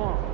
wrong.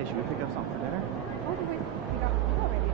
Hey, should we pick up something for dinner? Oh, we got food already.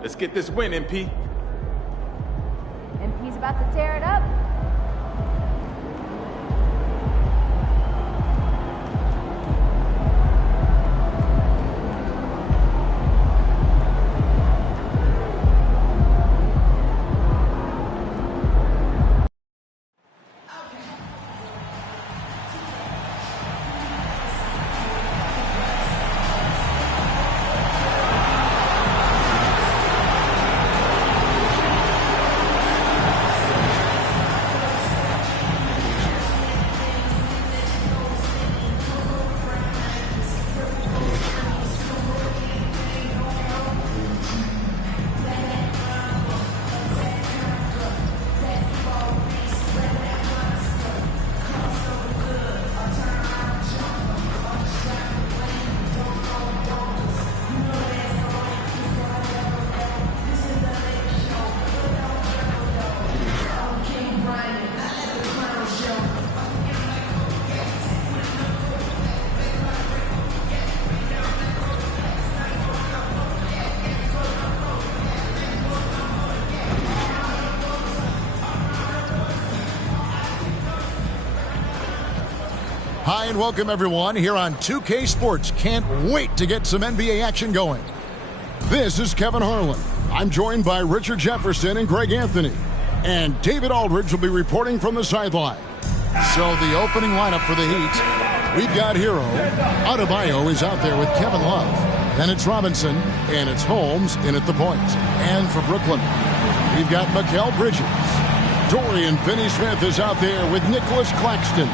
Let's get this win, MP. MP's about to tear it up. Hi and welcome everyone here on 2K Sports. Can't wait to get some NBA action going. This is Kevin Harlan. I'm joined by Richard Jefferson and Greg Anthony. And David Aldridge will be reporting from the sideline. So the opening lineup for the Heat, we've got Hero. Adebayo is out there with Kevin Love. Then it's Robinson, and it's Holmes in at the point. And for Brooklyn, we've got Mikal Bridges. Dorian Finney-Smith is out there with Nicholas Claxton.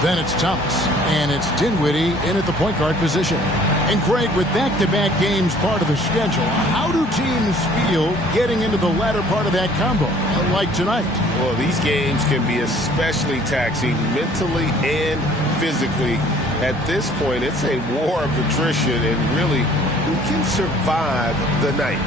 Then it's Thomas, and it's Dinwiddie in at the point guard position. And Greg, with back-to-back games part of the schedule, how do teams feel getting into the latter part of that combo, like tonight? Well, these games can be especially taxing mentally and physically. At this point, it's a war of attrition, and really, who can survive the night?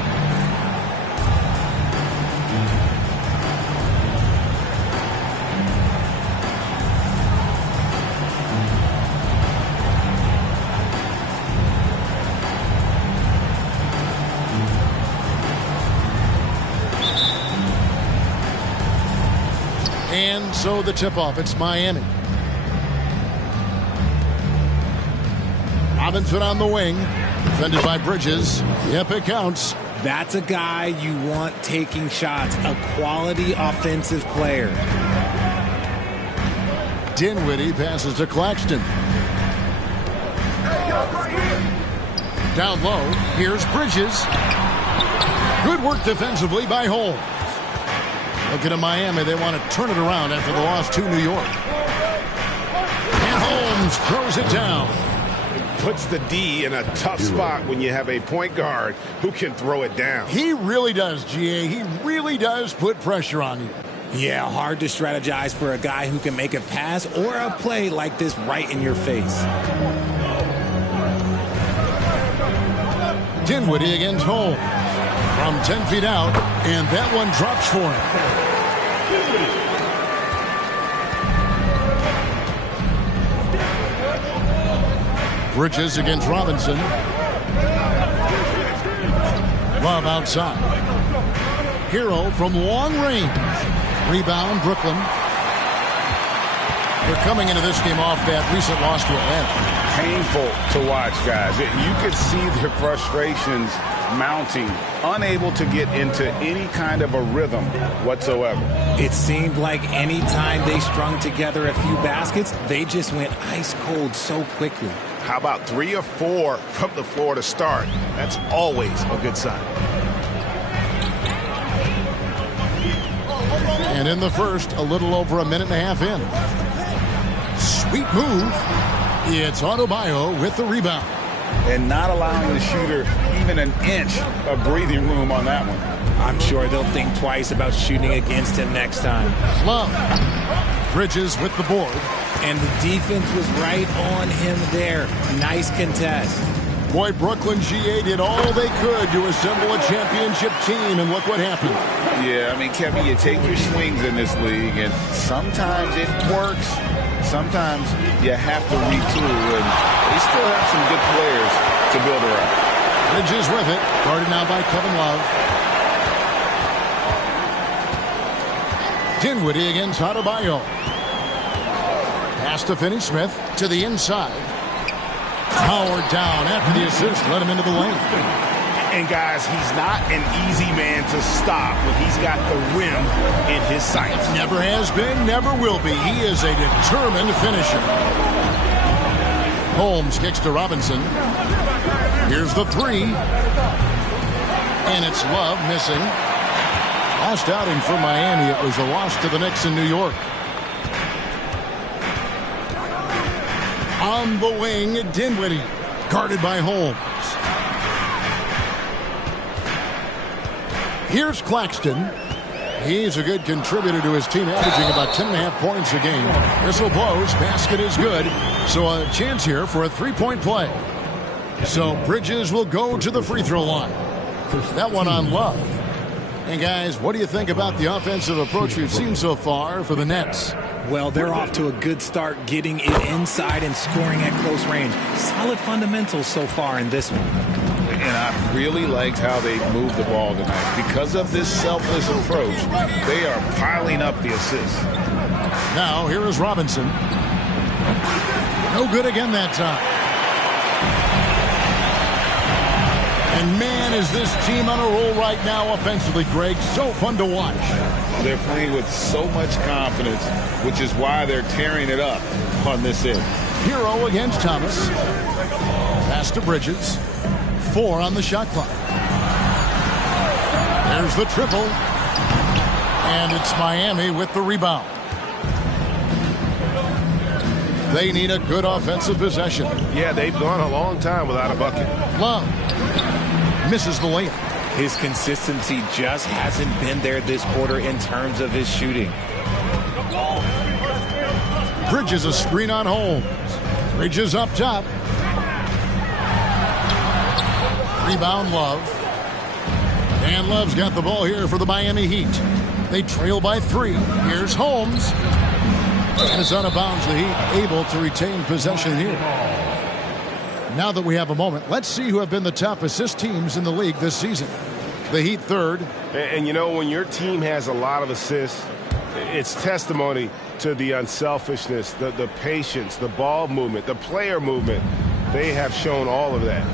And so the tip-off, it's Miami. Robinson on the wing, defended by Bridges. Yep, it counts. That's a guy you want taking shots, a quality offensive player. Dinwiddie passes to Claxton. Down low, here's Bridges. Good work defensively by Holmes. Looking at Miami, they want to turn it around after the loss to New York. And Holmes throws it down. Puts the D in a tough spot when you have a point guard who can throw it down. He really does, GA. He really does put pressure on you. Yeah, hard to strategize for a guy who can make a pass or a play like this right in your face. Dinwiddie against Holmes. From 10 feet out, and that one drops for him. Bridges against Robinson. Love outside. Hero from long range. Rebound, Brooklyn. They're coming into this game off that recent loss to Atlanta. Painful to watch, guys. You could see their frustrations mounting, unable to get into any kind of a rhythm whatsoever. It seemed like any time they strung together a few baskets, they just went ice cold so quickly. How about 3 or 4 from the floor to start? That's always a good sign. And in the first, a little over a minute and a half in. Sweet move. It's Adebayo with the rebound. And not allowing the shooter even an inch of breathing room on that one. I'm sure they'll think twice about shooting against him next time. Love. Bridges with the board. And the defense was right on him there. Nice contest. Boy, Brooklyn GA did all they could to assemble a championship team, and look what happened. Yeah, I mean, Kevin, you take your swings in this league, and sometimes it works. Sometimes you have to retool, and they still have some good players to build around. Bridges with it, guarded now by Kevin Love. Dinwiddie against Adebayo. Pass to Finney-Smith to the inside. Howard down after the assist. Let him into the lane. And guys, he's not an easy man to stop when he's got the rim in his sights. Never has been, never will be. He is a determined finisher. Holmes kicks to Robinson. Here's the three. And it's Love missing. Last outing for Miami, it was a loss to the Knicks in New York. On the wing, Dinwiddie, guarded by Holmes. Here's Claxton. He's a good contributor to his team, averaging about 10.5 points a game. Whistle blows, basket is good. So a chance here for a three-point play. So Bridges will go to the free throw line. That one on Love. And guys, what do you think about the offensive approach we've seen so far for the Nets? Well, they're off to a good start getting it inside and scoring at close range. Solid fundamentals so far in this one. And I really liked how they moved the ball tonight. Because of this selfless approach, they are piling up the assists. Now, here is Robinson. No good again that time. And man, is this team on a roll right now offensively, Greg. So fun to watch. They're playing with so much confidence, which is why they're tearing it up on this end. Hero against Thomas. Pass to Bridges. 4 on the shot clock. There's the triple. And it's Miami with the rebound. They need a good offensive possession. Yeah, they've gone a long time without a bucket. Love misses the layup. His consistency just hasn't been there this quarter in terms of his shooting. Bridges a screen on Holmes. Bridges up top. Rebound Love. And Love's got the ball here for the Miami Heat. They trail by 3. Here's Holmes. And it's out of bounds. The Heat able to retain possession here. Now that we have a moment, let's see who have been the top assist teams in the league this season. The Heat third. And you know, when your team has a lot of assists, it's testimony to the unselfishness, the patience, the ball movement, the player movement. They have shown all of that.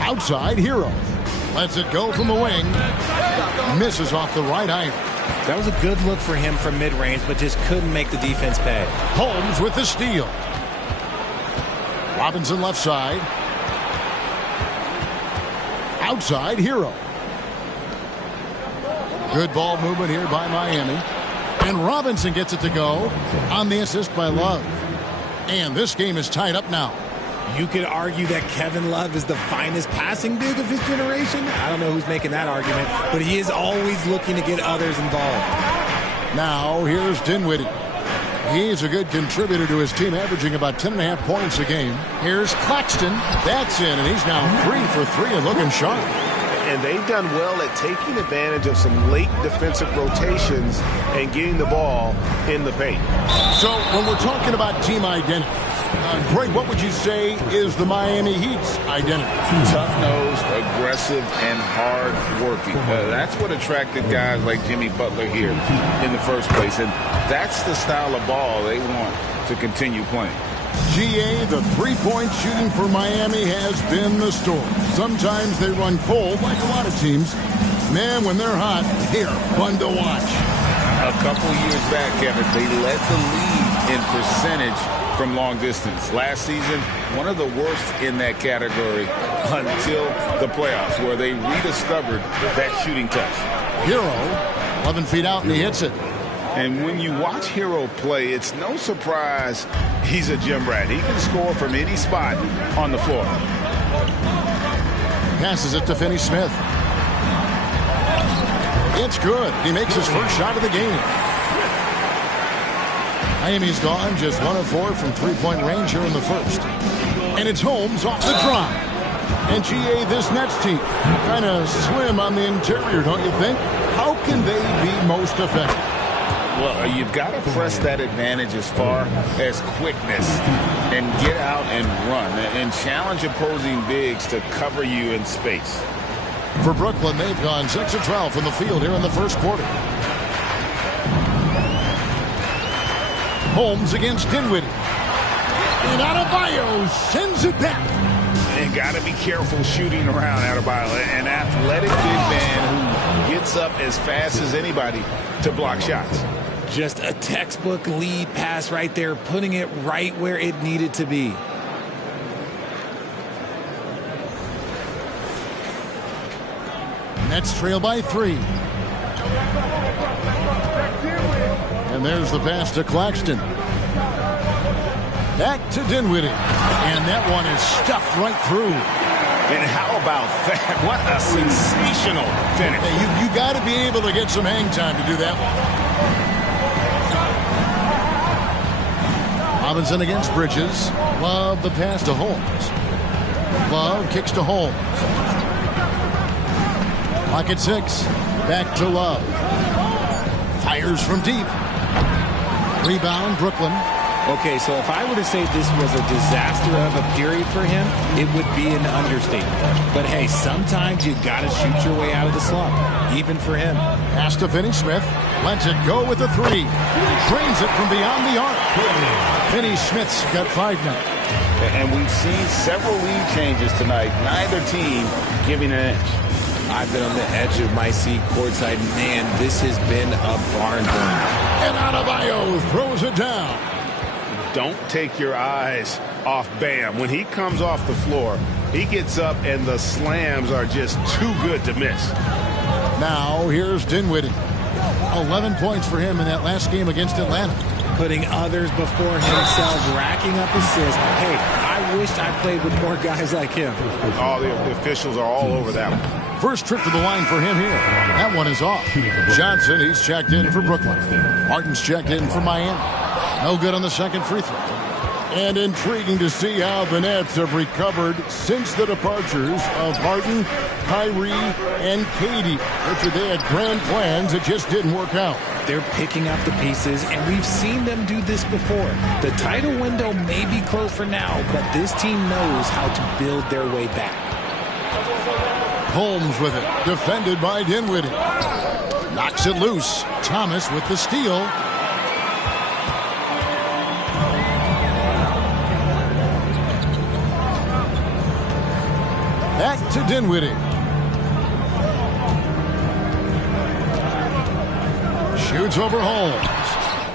Outside, Hero. Lets it go from the wing. Misses off the right iron. That was a good look for him from mid-range, but just couldn't make the defense pay. Holmes with the steal. Robinson left side. Outside, Hero. Good ball movement here by Miami. And Robinson gets it to go on the assist by Love. And this game is tied up now. You could argue that Kevin Love is the finest passing big of his generation. I don't know who's making that argument, but he is always looking to get others involved. Now, here's Dinwiddie. He's a good contributor to his team, averaging about 10.5 points a game. Here's Claxton. That's in, and he's now 3 for 3 and looking sharp. And they've done well at taking advantage of some late defensive rotations and getting the ball in the paint. So, when we're talking about team identity, Greg, what would you say is the Miami Heat's identity? Tough-nosed, aggressive, and hard-working. That's what attracted guys like Jimmy Butler here in the first place. And that's the style of ball they want to continue playing. GA, the three-point shooting for Miami has been the story. Sometimes they run cold like a lot of teams. Man, when they're hot, they're fun to watch. A couple years back, Kevin, they led the league in percentage from long distance. Last season, one of the worst in that category until the playoffs, where they rediscovered that shooting touch. Hero, 11 feet out, and he hits it. And when you watch Hero play, it's no surprise he's a gym rat. He can score from any spot on the floor. Passes it to Finney-Smith. It's good. He makes his first shot of the game. Miami's gone just 1 of 4 from three-point range here in the first. And it's Holmes off the drive. And GA, this Nets team, kind of slim on the interior, don't you think? How can they be most effective? Well, you've got to press that advantage as far as quickness and get out and run and challenge opposing bigs to cover you in space. For Brooklyn, they've gone 6 of 12 from the field here in the first quarter. Holmes against Dinwiddie. And Adebayo sends it back. And got to be careful shooting around Adebayo. An athletic big man who gets up as fast as anybody to block shots. Just a textbook lead pass right there, putting it right where it needed to be. Nets trail by 3. And there's the pass to Claxton. Back to Dinwiddie. And that one is stuffed right through. And how about that? What a sensational finish. Hey, you got to be able to get some hang time to do that one. Robinson against Bridges. Love the pass to Holmes. Love kicks to Holmes. Clock at 6. Back to Love. Fires from deep. Rebound, Brooklyn. Okay, so if I were to say this was a disaster of a period for him, it would be an understatement. But hey, sometimes you got to shoot your way out of the slump, even for him. Pass to Finney-Smith. Lets it go with a 3. Drains it from beyond the arc. Finney-Smith's got 5 now. And we've seen several lead changes tonight. Neither team giving an inch. I've been on the edge of my seat courtside. Man, this has been a barn burner. And Adebayo throws it down. Don't take your eyes off Bam. When he comes off the floor, he gets up and the slams are just too good to miss. Now here's Dinwiddie. 11 points for him in that last game against Atlanta. Putting others before himself, racking up assists. Hey, I wish I played with more guys like him. All the officials are all over that one. First trip to the line for him here. That one is off. Johnson, he's checked in for Brooklyn. Martin's checked in for Miami. No good on the second free throw. And intriguing to see how the Nets have recovered since the departures of Harden, Kyrie, and Katie. Richard, they had grand plans. It just didn't work out. They're picking up the pieces, and we've seen them do this before. The title window may be closed for now, but this team knows how to build their way back. Holmes with it, defended by Dinwiddie. Knocks it loose. Thomas with the steal. Back to Dinwiddie. Shoots over Holmes.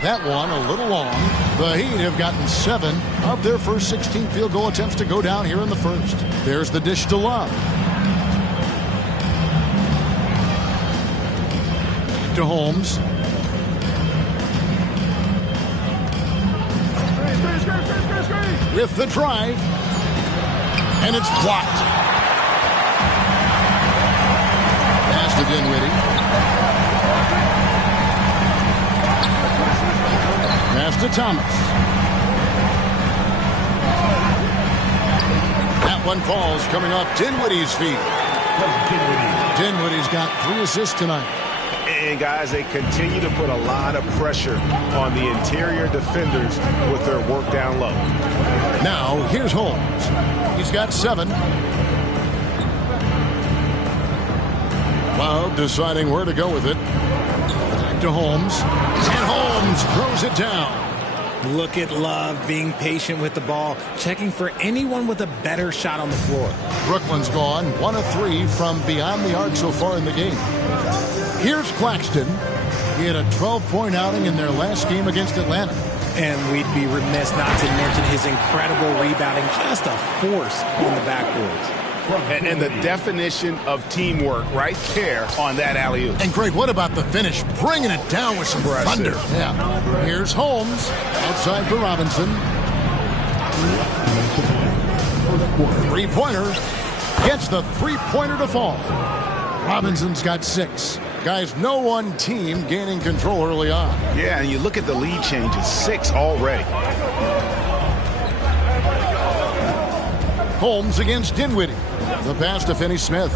That one a little long. The Heat have gotten 7 of their first 16 field goal attempts to go down here in the first. There's the dish to Love. To Holmes. With the drive. And it's blocked. Pass to Dinwiddie. Pass to Thomas. That one falls coming off Dinwiddie's feet. Dinwiddie's got 3 assists tonight. And guys, they continue to put a lot of pressure on the interior defenders with their work down low. Now, here's Holmes. He's got 7. Love deciding where to go with it. Back to Holmes. And Holmes throws it down. Look at Love being patient with the ball, checking for anyone with a better shot on the floor. Brooklyn's gone 1 of 3 from beyond the arc so far in the game. Here's Claxton. He had a 12-point outing in their last game against Atlanta. And we'd be remiss not to mention his incredible rebounding, just a force on the backboards. And the definition of teamwork right there on that alley-oop. And Greg, what about the finish? Bringing it down with some thunder. Yeah. Here's Holmes. Outside for Robinson. 3-pointer. Gets the 3-pointer to fall. Robinson's got 6. Guys, no one team gaining control early on. Yeah, and you look at the lead changes, 6 already. Holmes against Dinwiddie. The pass to Finney-Smith.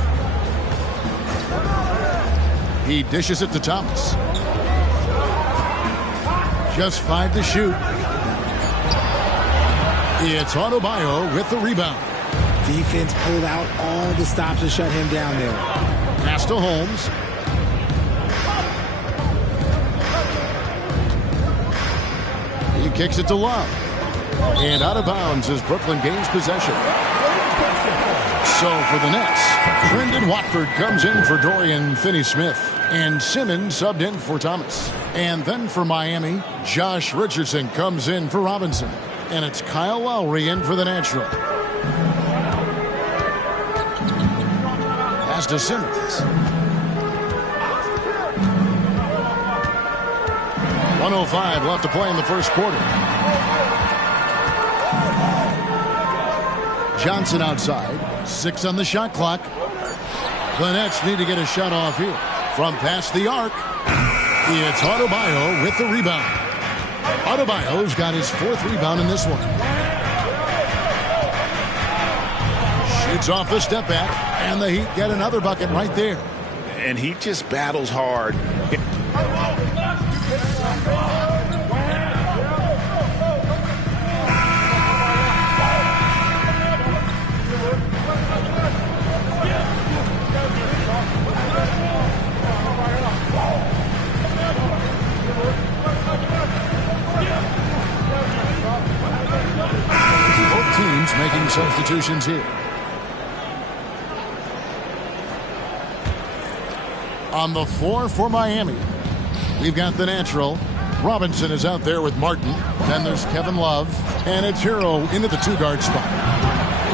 He dishes it to Thomas. Just 5 to shoot. It's Adebayo with the rebound. Defense pulled out all the stops to shut him down there. Pass to Holmes. He kicks it to Love. And out of bounds as Brooklyn gains possession. So for the Nets, Brendan Watford comes in for Dorian Finney-Smith. And Simmons subbed in for Thomas. And then for Miami, Josh Richardson comes in for Robinson. And it's Kyle Lowry in for the natural. Pass to Simmons. 1:05 left to play in the first quarter. Johnson outside. 6 on the shot clock. The Nets need to get a shot off here. From past the arc, it's Adebayo with the rebound. Adebayo's got his 4th rebound in this one. Shoots off the step back, and the Heat get another bucket right there. And he just battles hard. Both teams making substitutions here. On the floor for Miami, we've got the natural. Robinson is out there with Martin. Then there's Kevin Love. And it's Hero into the 2-guard spot.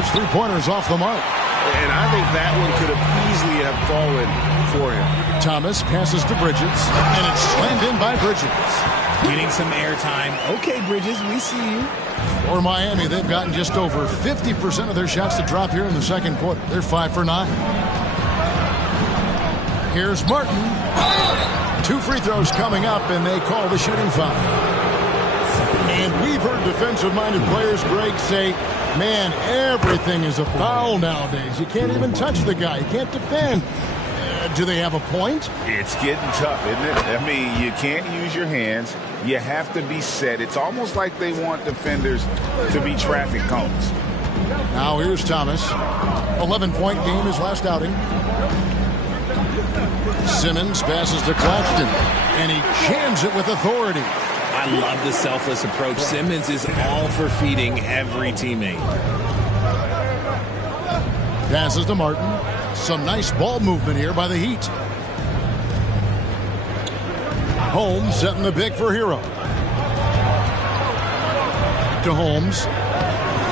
His 3-pointer's off the mark. And I think that one could have easily have fallen for him. Thomas passes to Bridges. And it's slammed in by Bridges. Getting some airtime. Okay, Bridges, we see you. For Miami, they've gotten just over 50% of their shots to drop here in the second quarter. They're 5 for 9. Here's Martin. 2 free throws coming up, and they call the shooting foul. And we've heard defensive-minded players, Greg, say, man, everything is a foul nowadays. You can't even touch the guy. You can't defend. Do they have a point? It's getting tough, isn't it? I mean, you can't use your hands. You have to be set. It's almost like they want defenders to be traffic cones. Now here's Thomas. 11-point game his last outing. Simmons passes to Claxton, and he jams it with authority. I love the selfless approach. Simmons is all for feeding every teammate. Passes to Martin. Some nice ball movement here by the Heat. Holmes setting the pick for Hero. To Holmes.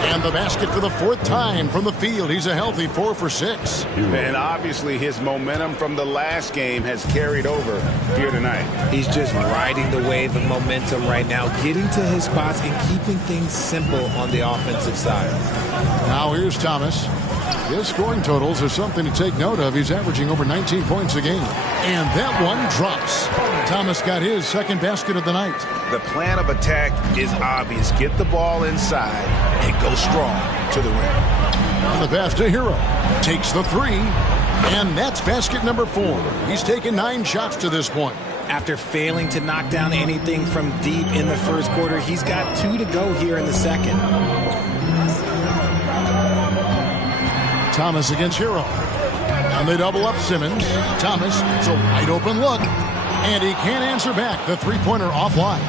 And the basket for the 4th time from the field. He's a healthy 4 for 6. And obviously his momentum from the last game has carried over here tonight. He's just riding the wave of momentum right now, getting to his spots and keeping things simple on the offensive side. Now here's Thomas. His scoring totals are something to take note of. He's averaging over 19 points a game. And that one drops. Thomas got his 2nd basket of the night. The plan of attack is obvious. Get the ball inside and go strong to the rim. And the pass to Hero. Takes the 3. And that's basket number 4. He's taken 9 shots to this point. After failing to knock down anything from deep in the first quarter, he's got 2 to go here in the second. Thomas against Hero. And they double up Simmons. Thomas, it's a wide open look. And he can't answer back. The 3-pointer offline.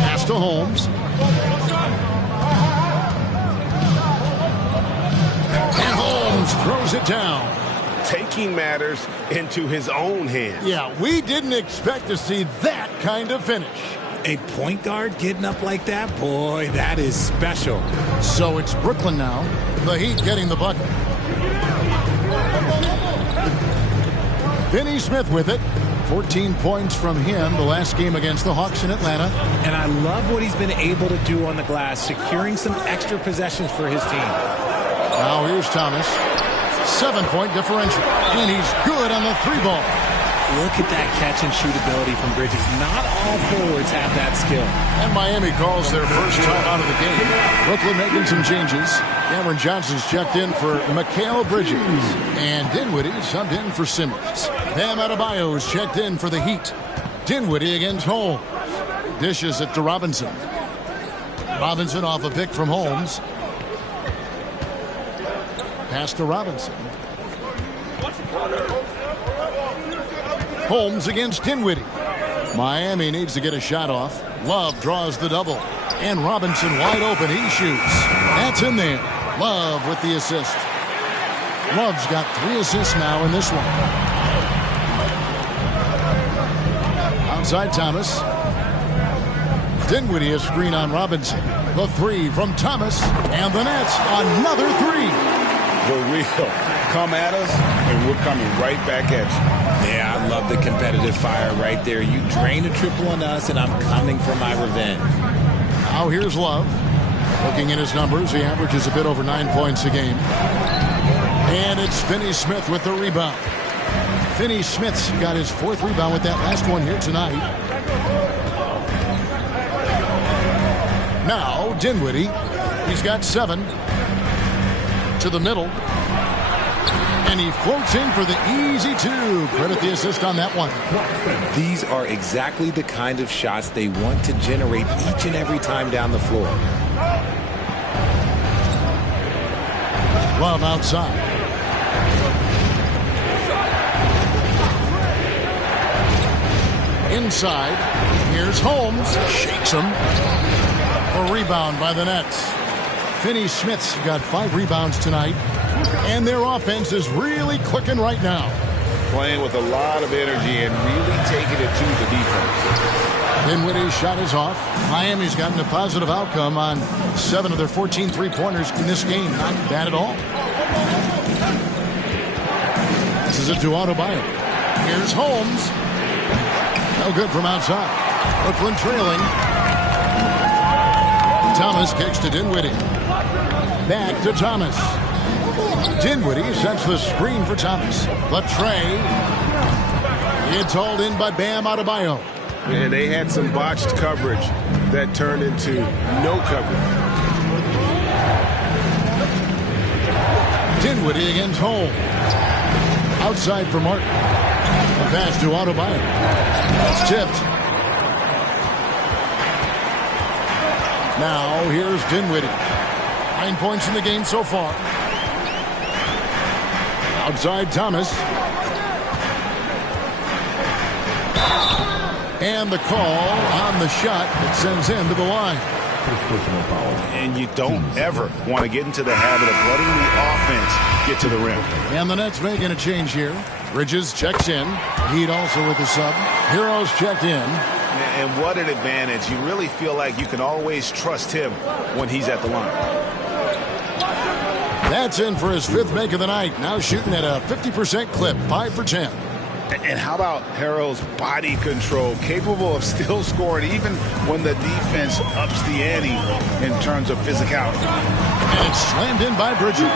Pass to Holmes. And Holmes throws it down. Taking matters into his own hands. Yeah, we didn't expect to see that kind of finish. A point guard getting up like that? Boy, that is special. So it's Brooklyn now. The Heat getting the bucket. Finney-Smith with it. 14 points from him the last game against the Hawks in Atlanta. And I love what he's been able to do on the glass, securing some extra possessions for his team. Now here's Thomas. 7-point differential. And he's good on the 3-ball. Look at that catch and shoot ability from Bridges. Not all forwards have that skill. And Miami calls their first time out of the game. Brooklyn making some changes. Cameron Johnson's checked in for Mikal Bridges. And Dinwiddie subbed in for Simmons. Bam Adebayo's checked in for the Heat. Dinwiddie against Holmes. Dishes it to Robinson. Robinson off a pick from Holmes. pass to Robinson. Holmes against Dinwiddie. Miami needs to get a shot off. Love draws the double. And Robinson wide open. He shoots. That's in there. Love with the assist. Love's got 3 assists now in this one. Outside Thomas. Dinwiddie a screen on Robinson. The 3 from Thomas. And the Nets another 3. The real. Come at us, and we're coming right back at you. Yeah, I love the competitive fire right there. You drain a triple on us, and I'm coming for my revenge. Now here's Love. Looking at his numbers, he averages a bit over 9 points a game. And it's Finney-Smith with the rebound. Finney-Smith's got his 4th rebound with that last one here tonight. Now Dinwiddie. He's got 7. To the middle. And he floats in for the easy 2. Credit the assist on that one. These are exactly the kind of shots they want to generate each and every time down the floor. Love outside. Inside. Here's Holmes. Shakes him. A rebound by the Nets. Finney-Smith's got 5 rebounds tonight. And their offense is really clicking right now. Playing with a lot of energy and really taking it to the defense. Dinwiddie's shot is off. Miami's gotten a positive outcome on 7 of their 14 three-pointers in this game. Not bad at all. Passes it to Adebayo. Here's Holmes. No good from outside. Brooklyn trailing. Thomas kicks to Dinwiddie. Back to Thomas. Dinwiddie sets the screen for Thomas. The tray. It's hauled in by Bam Adebayo. And they had some botched coverage that turned into no coverage. Dinwiddie against Holmes. Outside for Martin. A pass to Adebayo. That's tipped. Now here's Dinwiddie. 9 points in the game so far. Outside Thomas. And the call on the shot that sends him to the line. And you don't ever want to get into the habit of letting the offense get to the rim. And the Nets making a change here. Bridges checks in. Heat also with the sub. Heroes check in. And what an advantage. You really feel like you can always trust him when he's at the line. That's in for his 5th make of the night. Now shooting at a 50% clip. 5 for 10. And how about Harrell's body control, capable of still scoring even when the defense ups the ante in terms of physicality. And it's slammed in by Bridges.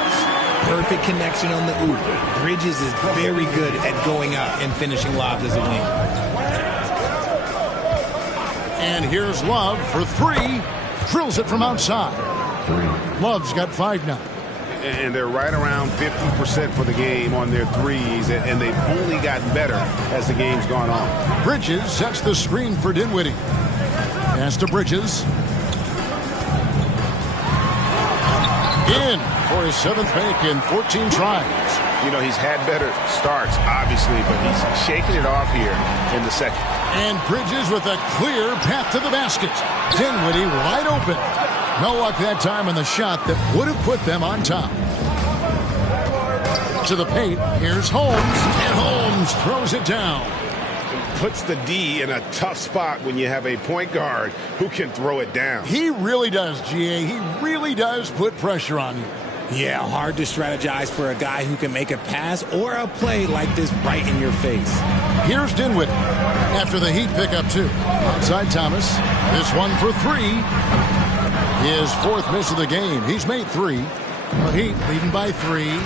Perfect connection on the oop. Bridges is very good at going up and finishing lobs as a wing. And here's Love for 3. Drills it from outside. Love's got 5 now. And they're right around 50% for the game on their threes, and they've only gotten better as the game's gone on. Bridges sets the screen for Dinwiddie. Pass to Bridges. In for his 7th make in 14 tries. You know, he's had better starts, obviously, but he's shaking it off here in the second. And Bridges with a clear path to the basket. Dinwiddie wide open. No luck that time on the shot that would have put them on top. To the paint, here's Holmes. And Holmes throws it down. Puts the D in a tough spot when you have a point guard who can throw it down. He really does, GA. He really does put pressure on you. Yeah, hard to strategize for a guy who can make a pass or a play like this right in your face. Here's Dinwiddie after the Heat pick up 2. Outside Thomas. This one for 3. His 4th miss of the game. He's made 3. The Heat leading by 3.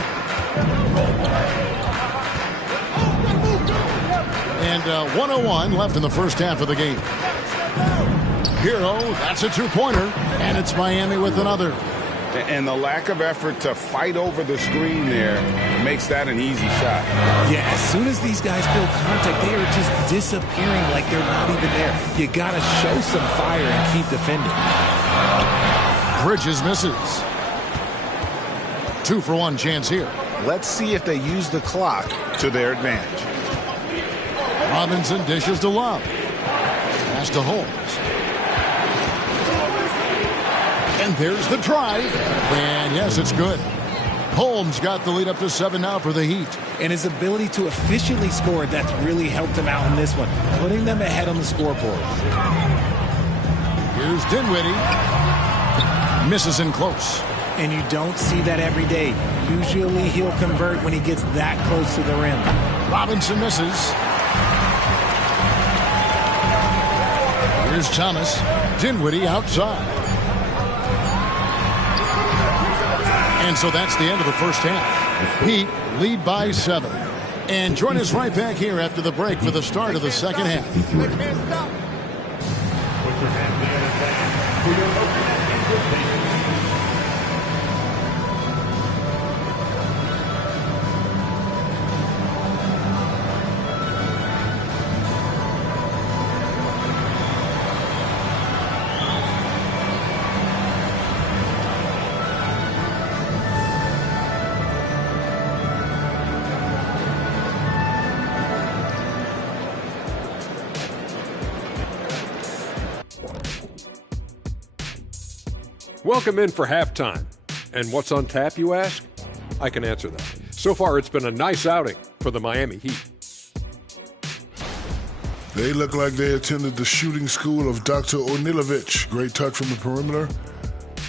And 1:01 left in the first half of the game. Hero, that's a 2-pointer. And it's Miami with another. And the lack of effort to fight over the screen there makes that an easy shot. Yeah, as soon as these guys feel contact, they are just disappearing like they're not even there. You got to show some fire and keep defending. Bridges misses. 2-for-1 chance here. Let's see if they use the clock to their advantage. Robinson dishes to Love. Pass to Holmes. And there's the drive. And yes, it's good. Holmes got the lead up to 7 now for the Heat. And his ability to efficiently score, that's really helped him out in this one, putting them ahead on the scoreboard. Here's Dinwiddie. Misses in close. And you don't see that every day. Usually he'll convert when he gets that close to the rim. Robinson misses. Here's Thomas. Dinwiddie outside. And so that's the end of the first half. Heat lead by 7. And join us right back here after the break for the start of the second half. Welcome in for halftime. And what's on tap, you ask? I can answer that. So far, it's been a nice outing for the Miami Heat. They look like they attended the shooting school of Dr. Onilovich. Great touch from the perimeter.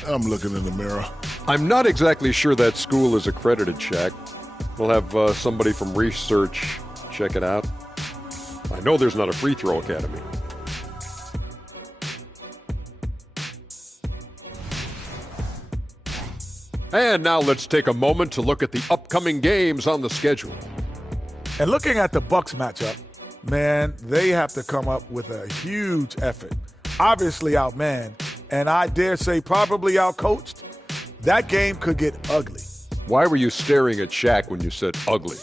I'm looking in the mirror. I'm not exactly sure that school is accredited, Shaq. We'll have somebody from research check it out. I know there's not a free throw academy. And now let's take a moment to look at the upcoming games on the schedule. And looking at the Bucks matchup, man, they have to come up with a huge effort. Obviously outmanned, and I dare say probably outcoached. That game could get ugly. Why were you staring at Shaq when you said ugly?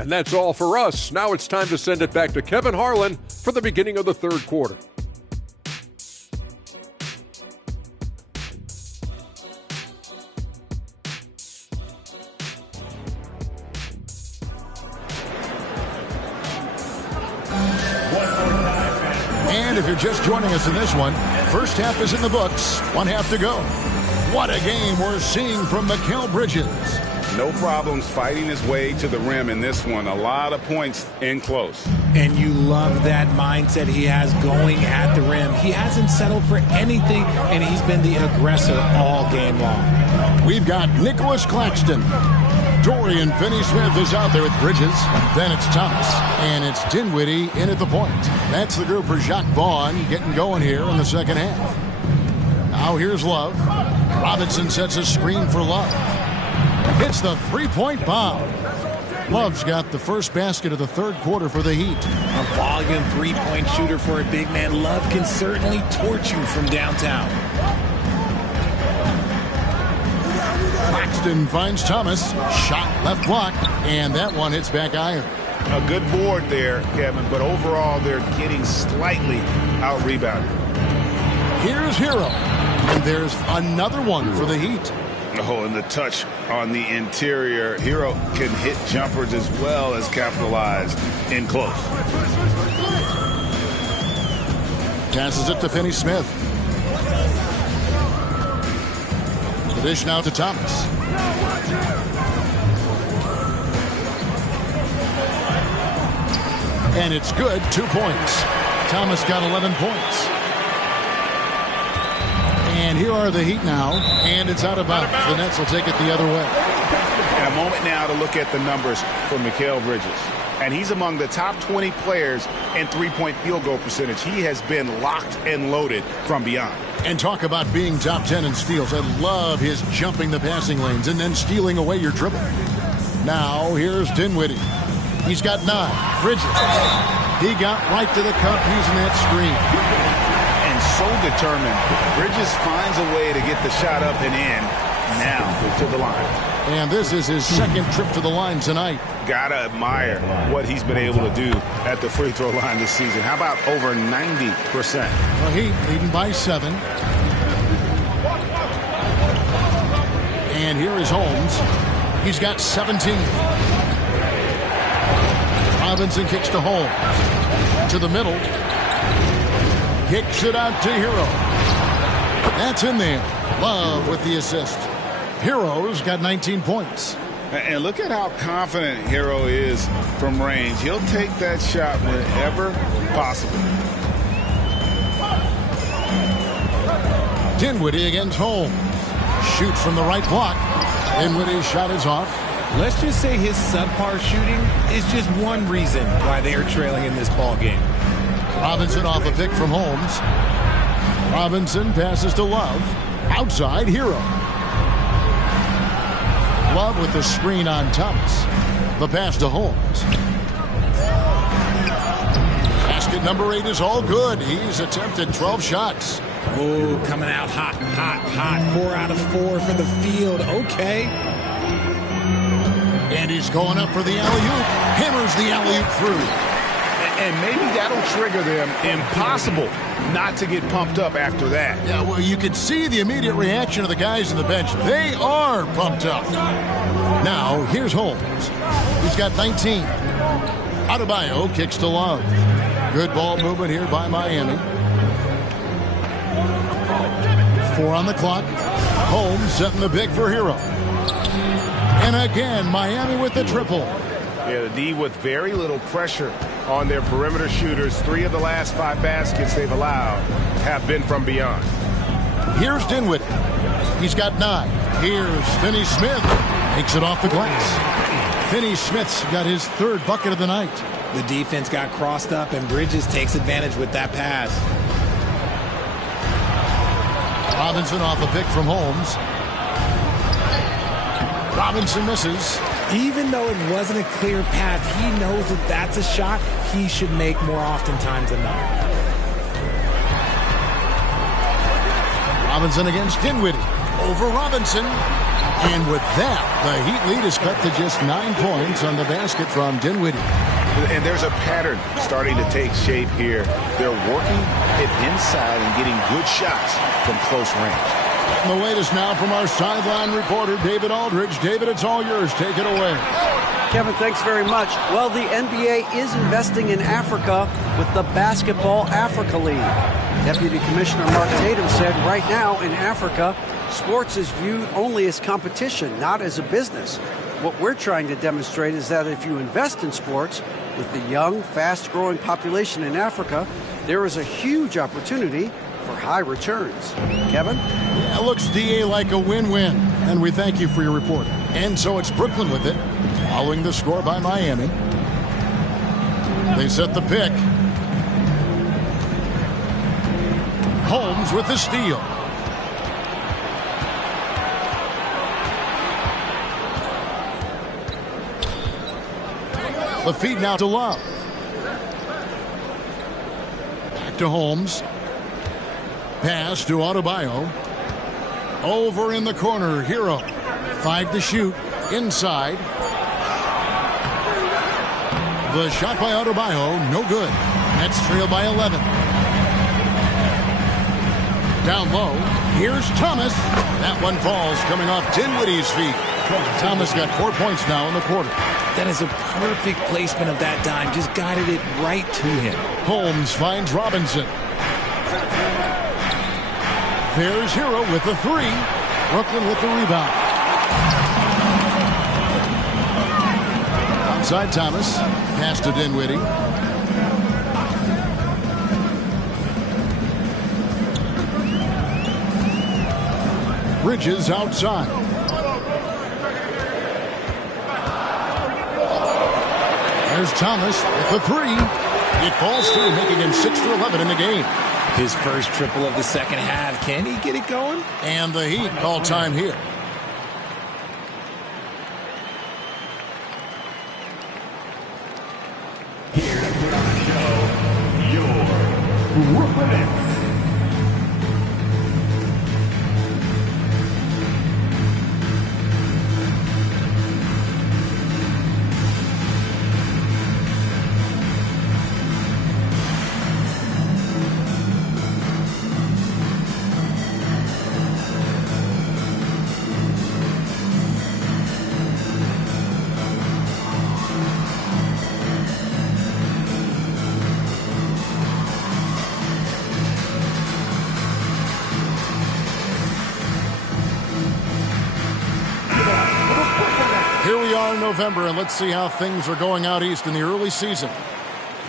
And that's all for us. Now it's time to send it back to Kevin Harlan for the beginning of the third quarter. And if you're just joining us in this one, first half is in the books. 1 half to go. What a game we're seeing from Mikal Bridges. No problems fighting his way to the rim in this one. A lot of points in close. And you love that mindset he has going at the rim. He hasn't settled for anything, and he's been the aggressor all game long. We've got Nicholas Claxton. Dorian Finney-Smith is out there with Bridges. Then it's Thomas. And it's Dinwiddie in at the point. That's the group for Jacques Vaughn getting going here in the second half. Now here's Love. Robinson sets a screen for Love. Hits the three-point bomb. Love's got the first basket of the third quarter for the Heat. A volume three-point shooter for a big man. Love can certainly torch you from downtown. Claxton finds Thomas. Shot left block. And that one hits back iron. A good board there, Kevin, but overall they're getting slightly out-rebounded. Here's Hero. And there's another one for the Heat. Oh, and the touch on the interior. Hero can hit jumpers as well as capitalize in close. Passes it to Finney-Smith. The dish now to Thomas. And it's good. 2 points. Thomas got 11 points. And here are the Heat now, and it's out of bounds. The Nets will take it the other way. And a moment now to look at the numbers for Mikal Bridges. And he's among the top 20 players in three-point field goal percentage. He has been locked and loaded from beyond. And talk about being top 10 in steals. I love his jumping the passing lanes and then stealing away your dribble. Now here's Dinwiddie. He's got 9. Bridges. He got right to the cup using that screen. So determined. Bridges finds a way to get the shot up and in. Now to the line. And this is his second trip to the line tonight. Gotta admire what he's been able to do at the free throw line this season. How about over 90%? Well, Heat leading by 7. And here is Holmes. He's got 17. Robinson kicks to Holmes. To the middle. Kicks it out to Hero. That's in there. Love with the assist. Hero's got 19 points. And look at how confident Hero is from range. He'll take that shot whenever possible. Dinwiddie against Holmes. Shoots from the right block. Dinwiddie's shot is off. Let's just say his subpar shooting is just one reason why they are trailing in this ball game. Robinson off a pick from Holmes. Robinson passes to Love. Outside, Hero. Love with the screen on Thomas. The pass to Holmes. Basket number 8 is all good. He's attempted 12 shots. Oh, coming out hot, hot, hot. 4 out of 4 for the field. Okay. And he's going up for the alley-oop. Hammers the alley-oop through. And maybe that'll trigger them. Impossible not to get pumped up after that. Yeah, well, you could see the immediate reaction of the guys on the bench. They are pumped up. Now, here's Holmes. He's got 19. Adebayo kicks to Love. Good ball movement here by Miami. 4 on the clock. Holmes setting the pick for Hero. And again, Miami with the triple. Yeah, the D with very little pressure on their perimeter shooters. 3 of the last 5 baskets they've allowed have been from beyond. Here's Dinwiddie. He's got 9. Here's Finney Smith. Takes it off the glass. Finney Smith's got his 3rd bucket of the night. The defense got crossed up, and Bridges takes advantage with that pass. Robinson off a pick from Holmes. Robinson misses. Even though it wasn't a clear path, he knows that that's a shot he should make more oftentimes than not. Robinson against Dinwiddie. Over Robinson. And with that, the Heat lead is cut to just 9 points on the basket from Dinwiddie. And there's a pattern starting to take shape here. They're working it inside and getting good shots from close range. And the latest now from our sideline reporter, David Aldridge. David, it's all yours. Take it away. Kevin, thanks very much. Well, the NBA is investing in Africa with the Basketball Africa League. Deputy Commissioner Mark Tatum said right now in Africa, sports is viewed only as competition, not as a business. What we're trying to demonstrate is that if you invest in sports with the young, fast-growing population in Africa, there is a huge opportunity for high returns. Kevin? Yeah, it looks, DA, like a win-win, and we thank you for your report. And so it's Brooklyn with it, following the score by Miami. They set the pick. Holmes with the steal. The feed now to Love. Back to Holmes. Pass to Adebayo. Over in the corner, Hero. 5 to shoot. Inside. The shot by Adebayo, no good. Nets trail by 11. Down low. Here's Thomas. That one falls coming off Dinwiddie's feet. Thomas got 4 points now in the quarter. That is a perfect placement of that dime. Just guided it right to him. Holmes finds Robinson. There's Hero with the 3. Brooklyn with the rebound. Outside Thomas. Pass to Dinwiddie. Bridges outside. There's Thomas with the 3. It falls through, making him 6 for 11 in the game. His first triple of the second half. Can he get it going? And the Heat call time here. Here to put on the show, your Brooklyn Nets. are in November, and let's see how things are going out east in the early season.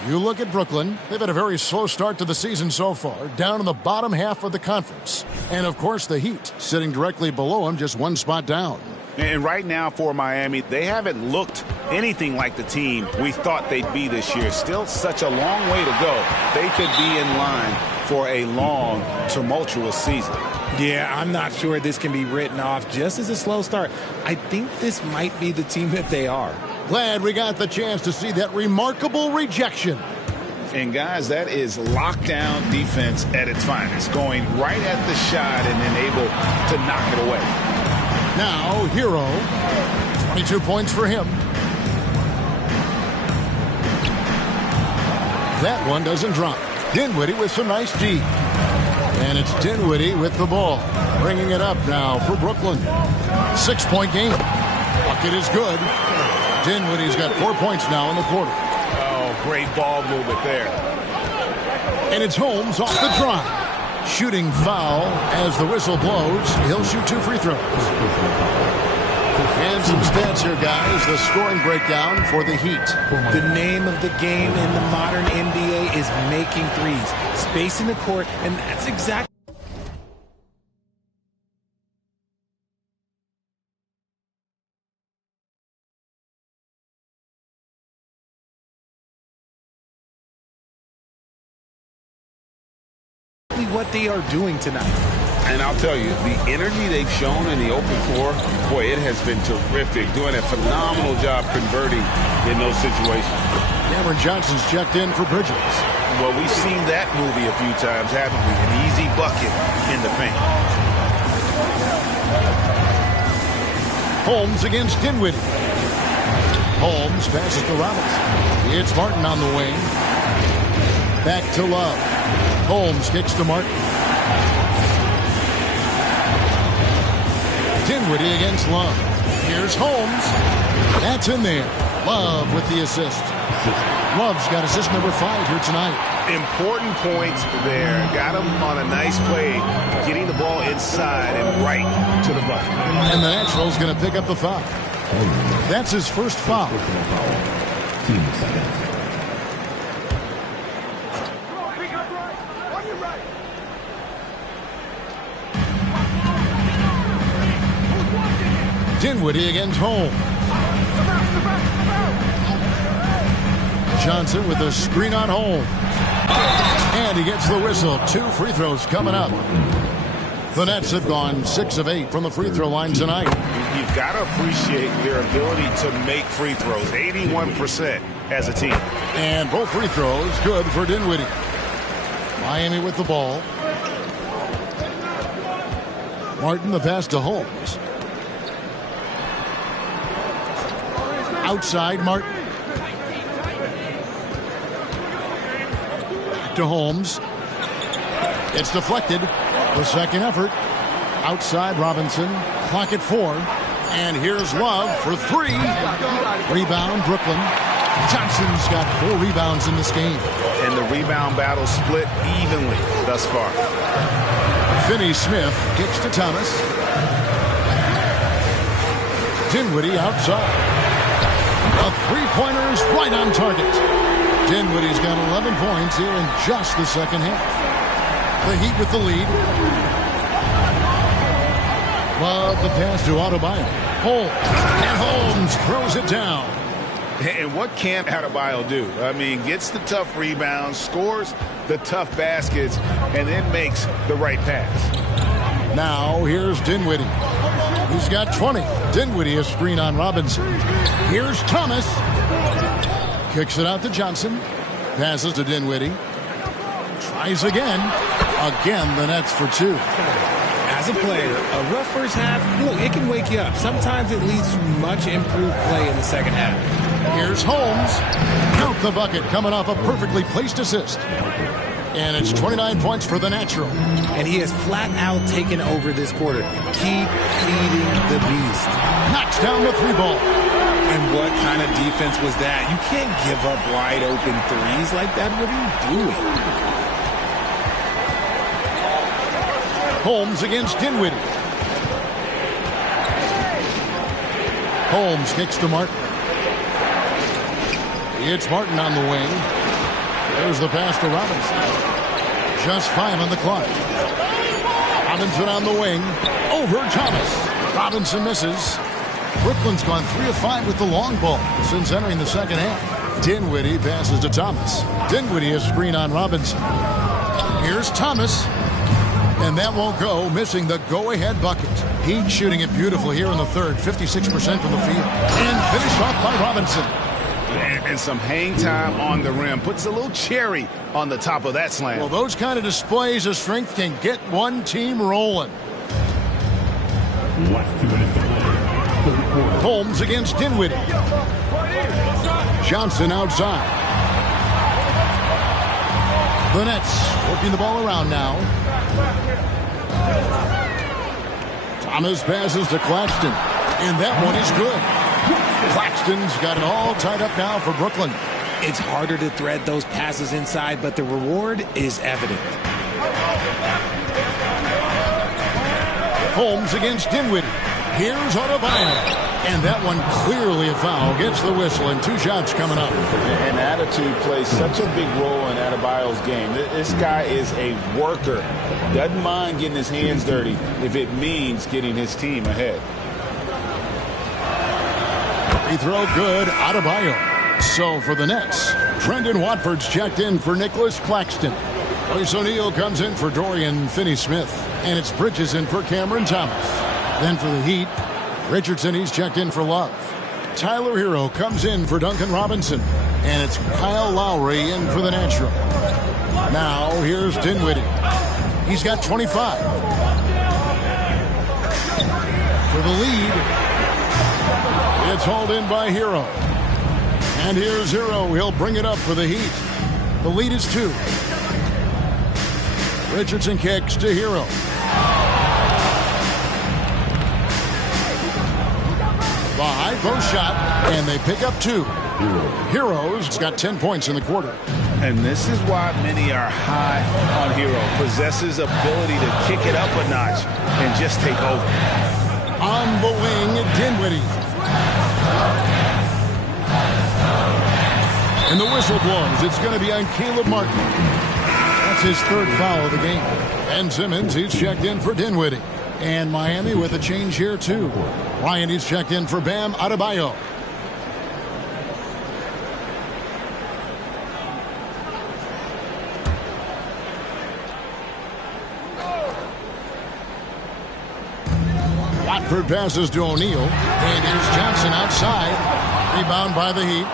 You look at Brooklyn. They've had a very slow start to the season so far, down in the bottom half of the conference. And, of course, the Heat sitting directly below them, just one spot down. And right now for Miami, they haven't looked anything like the team we thought they'd be this year. Still such a long way to go. They could be in line for a long, tumultuous season. Yeah, I'm not sure this can be written off just as a slow start. I think this might be the team that they are. Glad we got the chance to see that remarkable rejection. And, guys, that is lockdown defense at its finest, going right at the shot and then able to knock it away. Now, Hero, 22 points for him. That one doesn't drop. Dinwiddie with some nice D. And it's Dinwiddie with the ball. Bringing it up now for Brooklyn. 6-point game. Bucket is good. Dinwiddie's got 4 points now in the quarter. Oh, great ball movement there. And it's Holmes off the drive. Shooting foul as the whistle blows. He'll shoot 2 free throws. And some stats here, guys. The scoring breakdown for the Heat. The name of the game in the modern NBA is making threes. Spacing the court, and that's exactly what they are doing tonight. And I'll tell you, the energy they've shown in the open floor, boy, it has been terrific. Doing a phenomenal job converting in those situations. Cameron Johnson's checked in for Bridges. Well, we've seen that movie a few times, haven't we? An easy bucket in the paint. Holmes against Dinwiddie. Holmes passes to Robinson. It's Martin on the wing. Back to Love. Holmes kicks to Martin. Dinwiddie against Love. Here's Holmes. That's in there. Love with the assist. Love's got assist number 5 here tonight. Important points there. Got him on a nice play, getting the ball inside and right to the bucket. And the Natural's going to pick up the foul. That's his first foul. Team seconds. Dinwiddie against Holmes. Johnson with a screen on Holmes. And he gets the whistle. 2 free throws coming up. The Nets have gone 6 of 8 from the free throw line tonight. You've got to appreciate their ability to make free throws. 81% as a team. And both free throws good for Dinwiddie. Miami with the ball. Martin the pass to Holmes. Outside Martin. To Holmes. It's deflected. The second effort. Outside Robinson. Clock at 4. And here's Love for 3. Rebound Brooklyn. Johnson's got 4 rebounds in this game. And the rebound battle split evenly thus far. Finney-Smith kicks to Thomas. Dinwiddie outside. A three-pointer is right on target. Dinwiddie's got 11 points here in just the second half. The Heat with the lead. Love the pass to Adebayo. Holmes. And Holmes throws it down. And what can't Adebayo do? I mean, gets the tough rebounds, scores the tough baskets, and then makes the right pass. Now here's Dinwiddie. He's got 20. Dinwiddie a screen on Robinson. Here's Thomas. Kicks it out to Johnson. Passes to Dinwiddie. Tries again. Again, the Nets for 2. As a player, a rough first half, it can wake you up. Sometimes it leads to much improved play in the second half. Here's Holmes. Count the bucket coming off a perfectly placed assist. And it's 29 points for the Natural. And he has flat out taken over this quarter. Keep feeding the beast. Knocks down the 3 ball. And what kind of defense was that? You can't give up wide open threes like that. What are you doing? Holmes against Dinwiddie. Holmes kicks to Martin. It's Martin on the wing. There's the pass to Robinson. Just 5 on the clock. Robinson on the wing. Over Thomas. Robinson misses. Brooklyn's gone 3 of 5 with the long ball since entering the second half. Dinwiddie passes to Thomas. Dinwiddie has screen on Robinson. Here's Thomas. And that won't go, missing the go-ahead bucket. Heat shooting it beautifully here in the third, 56% from the field. And finished off by Robinson. And some hang time on the rim. Puts a little cherry on the top of that slam. Well, those kind of displays of strength can get one team rolling. Holmes against Dinwiddie. Johnson outside. The Nets working the ball around now. Thomas passes to Claxton, and that one is good. Claxton's got it all tied up now for Brooklyn. It's harder to thread those passes inside, but the reward is evident. Holmes against Dinwiddie. Here's Adebayo. And that one clearly a foul. Gets the whistle, and 2 shots coming up. And attitude plays such a big role in Adebayo's game. This guy is a worker. Doesn't mind getting his hands dirty if it means getting his team ahead. Free throw good. Adebayo. So for the Nets, Brendan Watford's checked in for Nicholas Claxton. Royce O'Neal comes in for Dorian Finney-Smith. And it's Bridges in for Cameron Thomas. Then for the Heat, Richardson, he's checked in for Love. Tyler Hero comes in for Duncan Robinson. And it's Kyle Lowry in for the Natural. Now, here's Dinwiddie. He's got 25. For the lead, it's hauled in by Hero. And here's Hero. He'll bring it up for the Heat. The lead is 2. Richardson kicks to Hero. The high post shot, and they pick up 2. Hero's got 10 points in the quarter. And this is why many are high on Hero. Possesses ability to kick it up a notch and just take over. On the wing, Dinwiddie. And the whistle blows. It's going to be on Caleb Martin. That's his 3rd foul of the game. Ben Simmons, he's checked in for Dinwiddie. And Miami with a change here, too. Ryan, he's checked in for Bam Adebayo. Watford passes to O'Neal. And here's Johnson outside. Rebound by the Heat.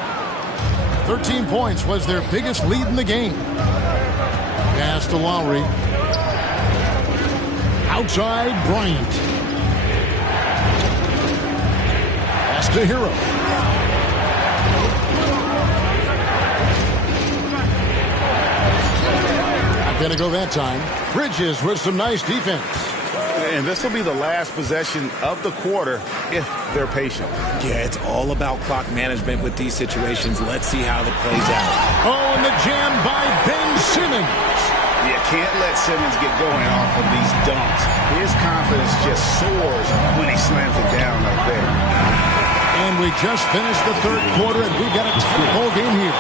13 points was their biggest lead in the game. Pass to Lowry. Outside, Bryant. Pass to Hero. Not going to go that time. Bridges with some nice defense. And this will be the last possession of the quarter if they're patient. Yeah, it's all about clock management with these situations. Let's see how that plays out. Oh, and the jam by Ben Simmons. You can't let Simmons get going off of these dunks. His confidence just soars when he slams it down like that. And we just finished the 3rd quarter, and we've got a tight ball game here.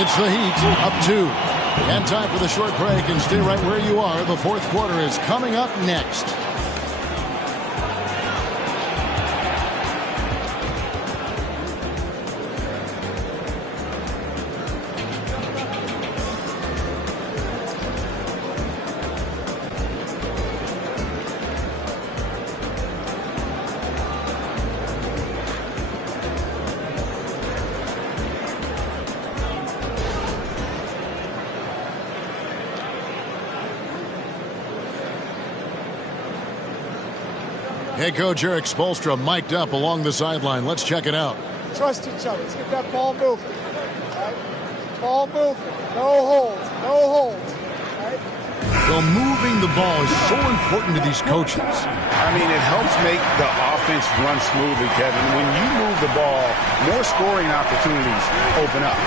It's the Heat up 2. And time for the short break, and stay right where you are. The 4th quarter is coming up next. Head coach Eric Spoelstra mic'd up along the sideline. Let's check it out. Trust each other. Let's get that ball moving. Right? Ball moving. No holds. No holds. Right? Well, moving the ball is so important to these coaches. I mean, it helps make the offense run smoothly, Kevin. When you move the ball, more scoring opportunities open up.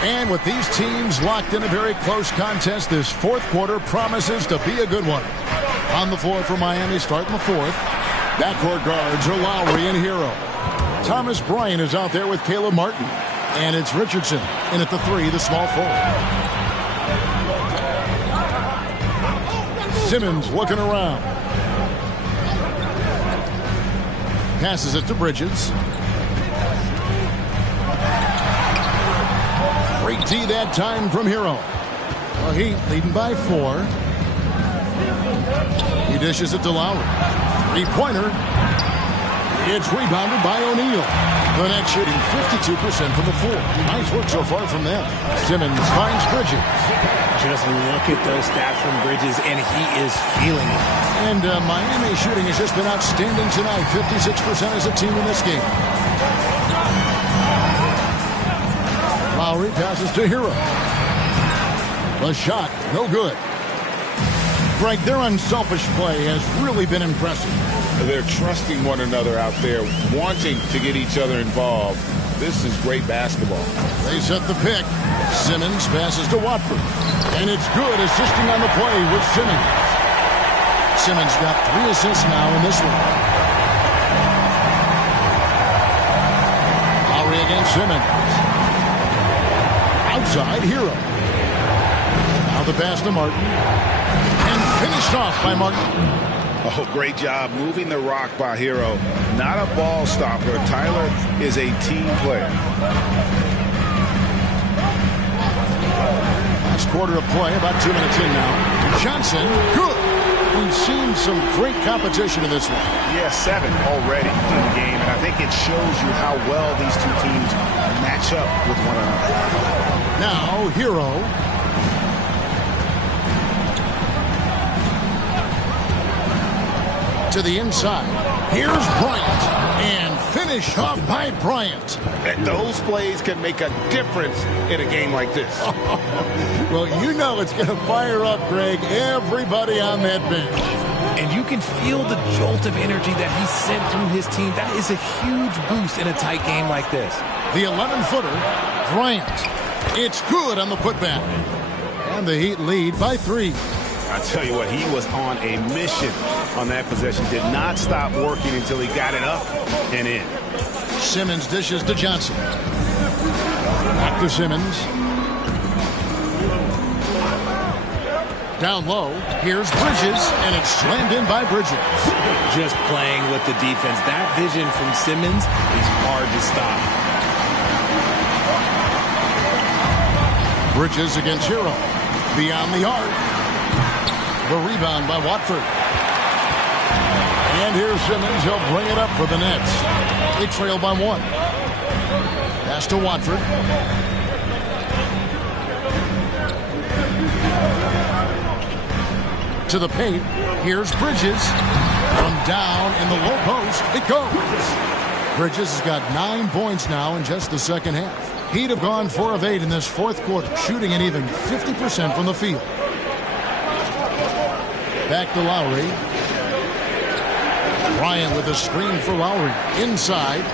And with these teams locked in a very close contest, this 4th quarter promises to be a good one. On the floor for Miami, starting the 4th. Backcourt guards are Lowry and Hero. Thomas Bryant is out there with Caleb Martin. And it's Richardson in at the 3, the small forward. Simmons looking around. Passes it to Bridges. Great D that time from Hero. The Heat leading by 4. He dishes it to Lowry. Three-pointer. It's rebounded by O'Neal. The Nets shooting 52% from the floor. Nice work so far from them. Simmons finds Bridges. Just look at those stats from Bridges, and he is feeling it. And Miami shooting has just been outstanding tonight. 56% as a team in this game. Lowry passes to Hero. The shot, no good. Greg, their unselfish play has really been impressive. They're trusting one another out there, wanting to get each other involved. This is great basketball. They set the pick. Simmons passes to Watford. And it's good, assisting on the play with Simmons. Simmons got 3 assists now in this one. Lowry against Simmons. Outside, Hero. Now the pass to Martin. And finished off by Martin. Oh, great job moving the rock by Hero. Not a ball stopper. Tyler is a team player. Last quarter of play, about 2 minutes in now. Johnson, good. We've seen some great competition in this one. Yeah, 7 already in the game, and I think it shows you how well these two teams match up with one another. Now, Hero. To the inside. Here's Bryant. And finish off by Bryant. And those plays can make a difference in a game like this. Well, you know it's going to fire up, Greg, everybody on that bench. And you can feel the jolt of energy that he sent through his team. That is a huge boost in a tight game like this. The 11-footer, Bryant. It's good on the putback. And the Heat lead by 3. I tell you what, he was on a mission on that possession. Did not stop working until he got it up and in. Simmons dishes to Johnson. Back to Simmons. Down low. Here's Bridges, and it's slammed in by Bridges. Just playing with the defense. That vision from Simmons is hard to stop. Bridges against Hero. Beyond the arc. The rebound by Watford. And here's Simmons. He'll bring it up for the Nets. They trail by 1. Pass to Watford. To the paint. Here's Bridges. From down in the low post. It goes. Bridges has got 9 points now in just the second half. He'd have gone 4 of 8 in this fourth quarter, shooting an even 50% from the field. Back to Lowry. Bryant with a screen for Lowry. Inside.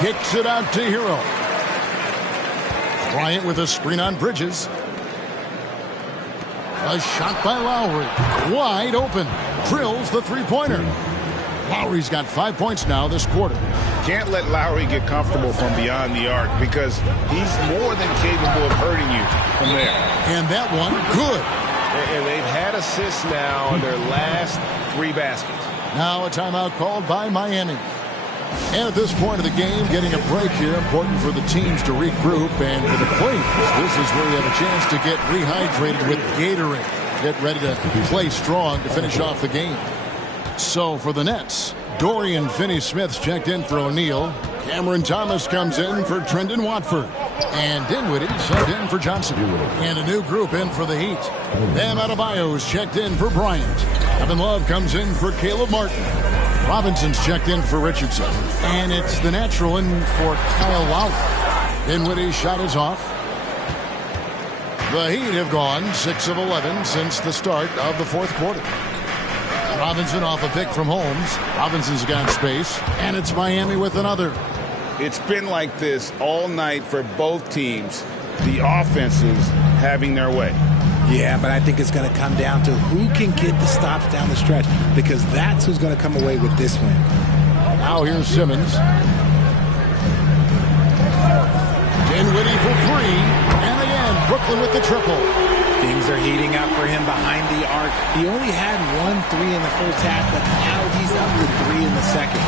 Kicks it out to Hero. Bryant with a screen on Bridges. A shot by Lowry. Wide open. Drills the three-pointer. Lowry's got 5 points now this quarter. Can't let Lowry get comfortable from beyond the arc because he's more than capable of hurting you from there. And that one, good. And they've had assists now on their last 3 baskets. Now a timeout called by Miami. And at this point of the game, getting a break here, important for the teams to regroup. And for the players, this is where you have a chance to get rehydrated with Gatorade. Get ready to play strong to finish off the game. So for the Nets, Dorian Finney-Smith's checked in for O'Neal. Cameron Thomas comes in for Trendon Watford. And Dinwiddie sent in for Johnson. And a new group in for the Heat. Bam Adebayo's checked in for Bryant. Kevin Love comes in for Caleb Martin. Robinson's checked in for Richardson. And it's the natural in for Kyle Lowry. Dinwiddie's shot is off. The Heat have gone 6 of 11 since the start of the fourth quarter. Robinson off a pick from Holmes. Robinson's got space. And it's Miami with another. It's been like this all night for both teams. The offenses having their way. Yeah, but I think it's going to come down to who can get the stops down the stretch, because that's who's going to come away with this win. Now here's Simmons. Dinwiddie for three. And again, Brooklyn with the triple. Things are heating up for him behind the arc. He only had 1 3 in the first half, but now he's up to 3 in the second.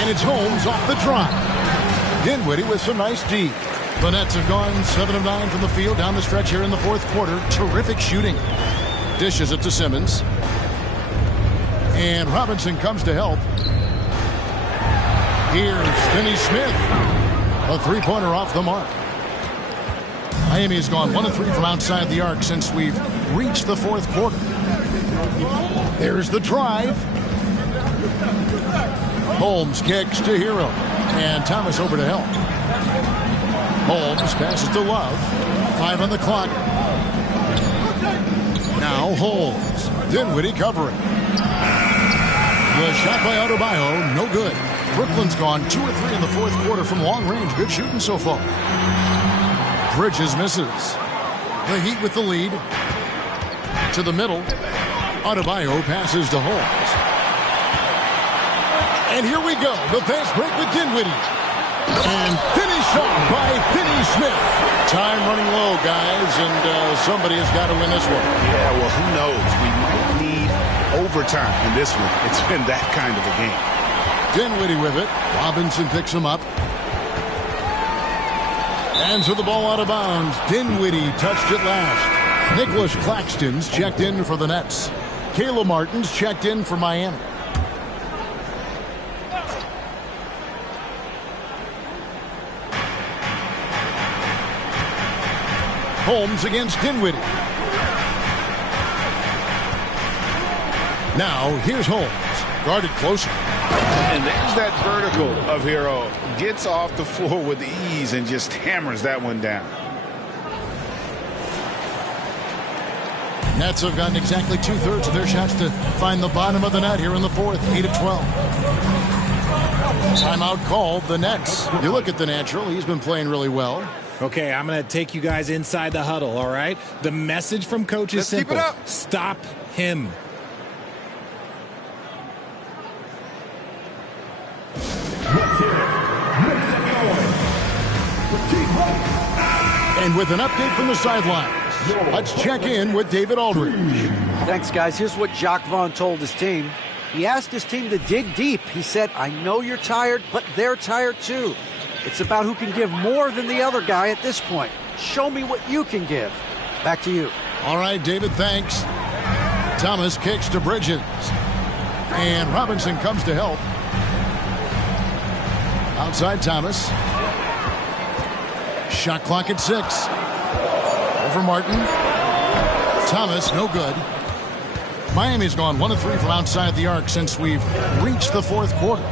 And it's Holmes off the drive. Dinwiddie with some nice D. The Nets have gone 7 of 9 from the field down the stretch here in the fourth quarter. Terrific shooting. Dishes it to Simmons. And Robinson comes to help. Here's Finney Smith. A three-pointer off the mark. Miami has gone 1 of 3 from outside the arc since we've reached the fourth quarter. There's the drive. Holmes kicks to Hero. And Thomas over to help. Holmes passes to Love. 5 on the clock. Now Holmes. Dinwiddie covering. The shot by Adebayo, no good. Brooklyn's gone 2 or 3 in the fourth quarter from long range. Good shooting so far. Bridges misses. The Heat with the lead. To the middle. Adebayo passes to Holmes. And here we go. The fast break with Dinwiddie. And finish off by Finney Smith. Time running low, guys, and somebody has got to win this one. Yeah, well, who knows? We might need overtime in this one. It's been that kind of a game. Dinwiddie with it. Robinson picks him up. And so the ball out of bounds. Dinwiddie touched it last. Nicholas Claxton's checked in for the Nets. Kayla Martin's checked in for Miami. Holmes against Dinwiddie. Now here's Holmes. Guarded closer. And there's that vertical of Hero. Gets off the floor with ease and just hammers that one down. Nets have gotten exactly 2/3 of their shots to find the bottom of the net here in the fourth. 8 of 12. Timeout called the Nets. You look at the natural. He's been playing really well. Okay, I'm going to take you guys inside the huddle, all right? The message from coach is simple. Keep it up. Stop him. And with an update from the sidelines, let's check in with David Aldridge. Thanks, guys. Here's what Jacques Vaughn told his team. He asked his team to dig deep. He said, I know you're tired, but they're tired too. It's about who can give more than the other guy at this point. Show me what you can give. Back to you. All right, David, thanks. Thomas kicks to Bridges. And Robinson comes to help. Outside Thomas. Shot clock at 6. Over Martin. Thomas, no good. Miami's gone 1 of 3 from outside the arc since we've reached the fourth quarter.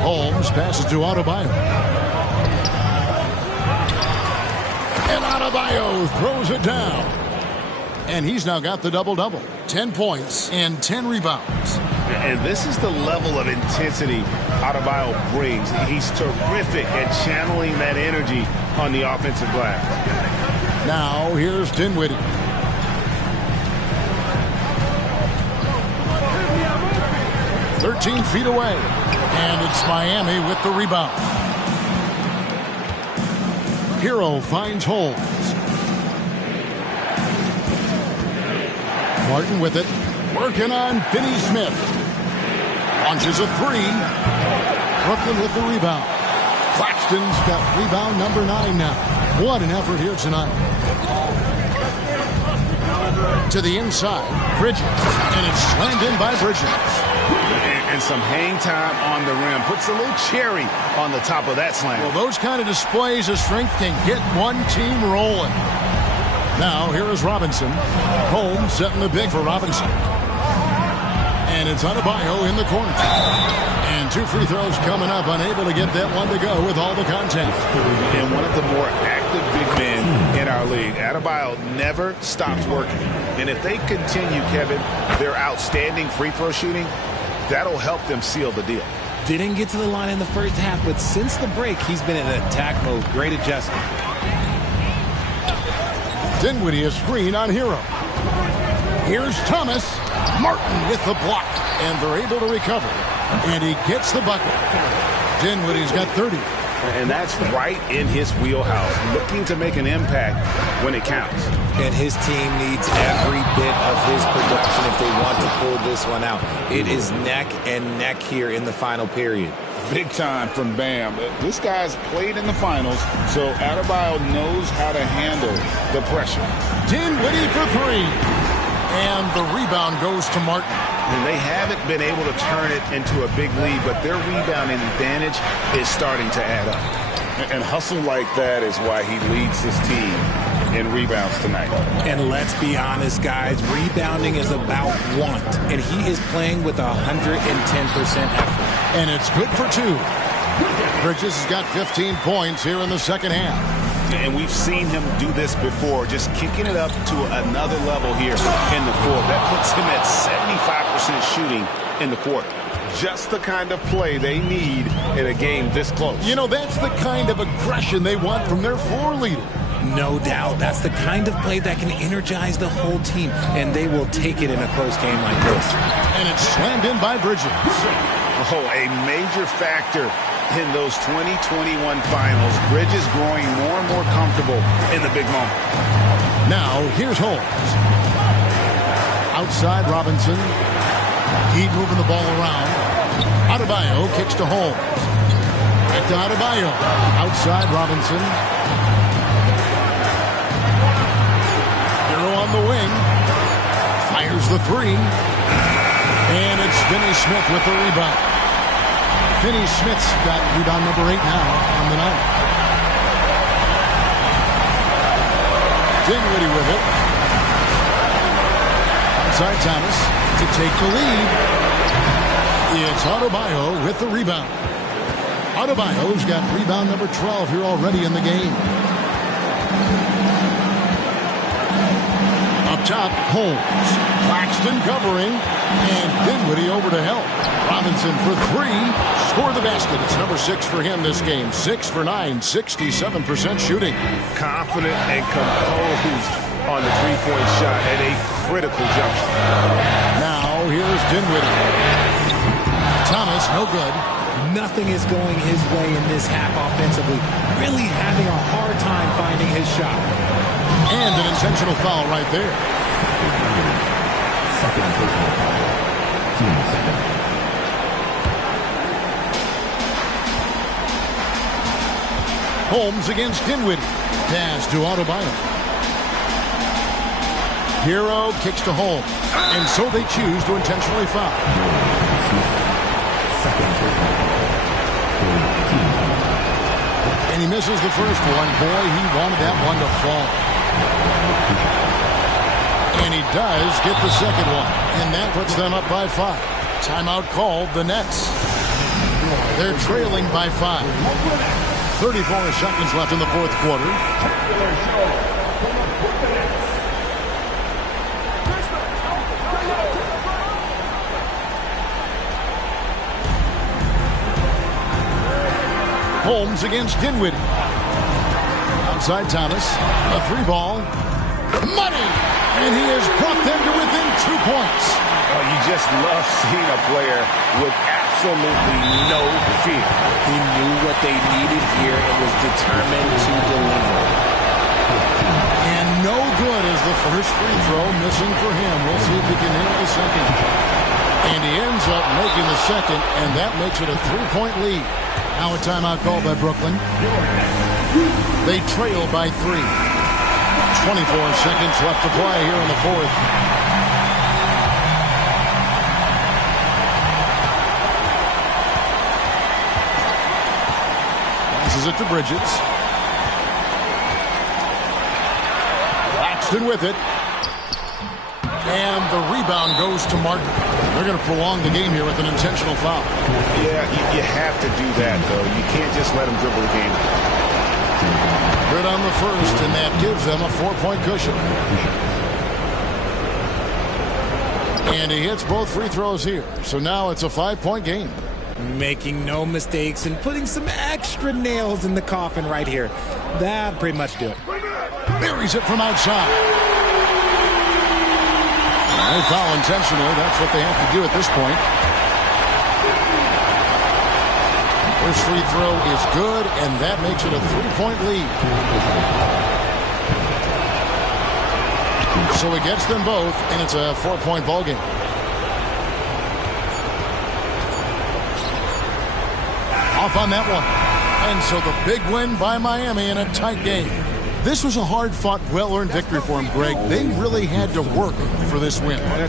Holmes passes to Adebayo. And Adebayo throws it down. And he's now got the double-double. 10 points and 10 rebounds. And this is the level of intensity Adebayo brings. He's terrific at channeling that energy on the offensive glass. Now here's Dinwiddie. "13 feet away. And it's Miami with the rebound. Hero finds Holmes. Martin with it. Working on Finney Smith. Launches a 3. Brooklyn with the rebound. Claxton's got rebound number 9 now. What an effort here tonight. To the inside. Bridges. And it's slammed in by Bridges. And some hang time on the rim. Puts a little cherry on the top of that slam. Well, those kind of displays of strength can get one team rolling. Now, here is Robinson. Holmes setting the big for Robinson. And it's Adebayo in the corner. And 2 free throws coming up. Unable to get that one to go with all the contact. And one of the more active big men in our league. Adebayo never stops working. And if they continue, Kevin, their outstanding free throw shooting, that'll help them seal the deal. Didn't get to the line in the first half, but since the break, he's been in attack mode. Great adjustment. Dinwiddie a screen on Hero. Here's Thomas. Martin with the block. And they're able to recover. And he gets the bucket. Dinwiddie's got 30. And that's right in his wheelhouse, looking to make an impact when it counts. And his team needs every bit of his production if they want to pull this one out. It is neck and neck here in the final period. Big time from Bam. This guy's played in the finals, so Adebayo knows how to handle the pressure. Dinwiddie for 3. And the rebound goes to Martin. And they haven't been able to turn it into a big lead, but their rebounding advantage is starting to add up. And hustle like that is why he leads his team in rebounds tonight. And let's be honest, guys, rebounding is about want. And he is playing with 110% effort. And it's good for 2. Bridges has got 15 points here in the second half. And we've seen him do this before, just kicking it up to another level here in the fourth. That puts him at 75% shooting in the quarter. Just the kind of play they need in a game this close. You know, that's the kind of aggression they want from their floor leader. No doubt. That's the kind of play that can energize the whole team, and they will take it in a close game like this. And it's slammed in by Bridges. Oh, a major factor in those 2021 finals. Bridges growing more and more comfortable in the big moment. Now, here's Holmes. Outside Robinson. Heat moving the ball around. Adebayo kicks to Holmes. Back to Adebayo. Outside Robinson. Hero on the wing. Fires the 3. And it's Finney-Smith with the rebound. Finney-Smith's got rebound number 8 now on the night. Dinwiddie with it. Outside Thomas to take the lead. It's Adebayo with the rebound. Adebayo's got rebound number 12 here already in the game. Up top, Holmes. Claxton covering. And Dinwiddie over to help. Robinson for 3. Score the basket. It's number 6 for him this game. 6 for 9. 67% shooting. Confident and composed on the three-point shot at a critical juncture. Now here's Dinwiddie. Thomas, no good. Nothing is going his way in this half offensively. Really having a hard time finding his shot. And an intentional foul right there. Second personal foul. Team second. Holmes against Dinwiddie. Pass to Adebayo. Hero kicks to Holmes. And so they choose to intentionally foul. Second personal foul. And he misses the first one. Boy, he wanted that one to fall. And he does get the second one. And that puts them up by 5. Timeout called, the Nets. They're trailing by 5. 34 seconds left in the fourth quarter. Holmes against Dinwiddie. Outside Thomas. A 3-ball. Money! And he has brought them to within 2 points. Oh, you just love seeing a player with absolutely no fear. He knew what they needed here and was determined to deliver. And no good is the first free throw missing for him. We'll see if he can hit the second. And he ends up making the second, and that makes it a 3-point lead. Now a timeout called by Brooklyn. They trail by 3. 24 seconds left to play here in the fourth. Passes it to Bridges. Claxton with it. And the rebound goes to Martin. They're going to prolong the game here with an intentional foul. Yeah, you have to do that, though. You can't just let him dribble the game. Good on the first, and that gives them a 4-point cushion. And he hits both free throws here. So now it's a 5-point game. Making no mistakes and putting some extra nails in the coffin right here. That pretty much do it. buries it from outside. They foul intentionally. That's what they have to do at this point. First free throw is good, and that makes it a 3-point lead. So it gets them both, and it's a 4-point ball game. Off on that one. And so the big win by Miami in a tight game. This was a hard-fought, well-earned victory for them, Greg. They really had to work for this win. Well,